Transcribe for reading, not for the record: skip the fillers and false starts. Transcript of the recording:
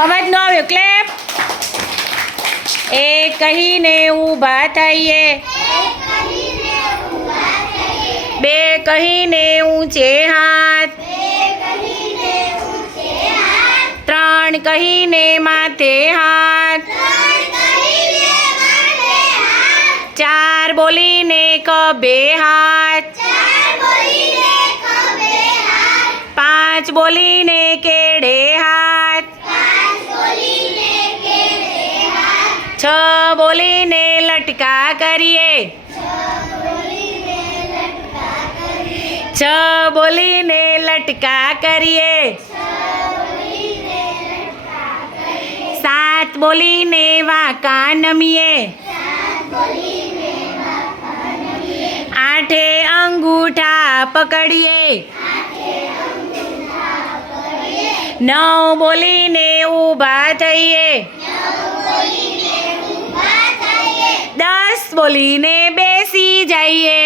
અવાજ ન આવ્યો. ક્લેપ. એક કહીને ઊભા થઈએ. બે કહીને ઊંચે હાથ. ત્રણ કહીને માથે હાથ. ચાર બોલીને ખભે હાથ. પાંચ બોલીને કેડે હાથ. છ બોલીને લટકા કરીએ. છ બોલીને લટકા કરીએ. સાત બોલીને વાંકા નમીએ. આઠે અંગૂઠા પકડીએ. નવ બોલીને ઊભા થઈએ. 10 બોલીને બેસી જઈએ.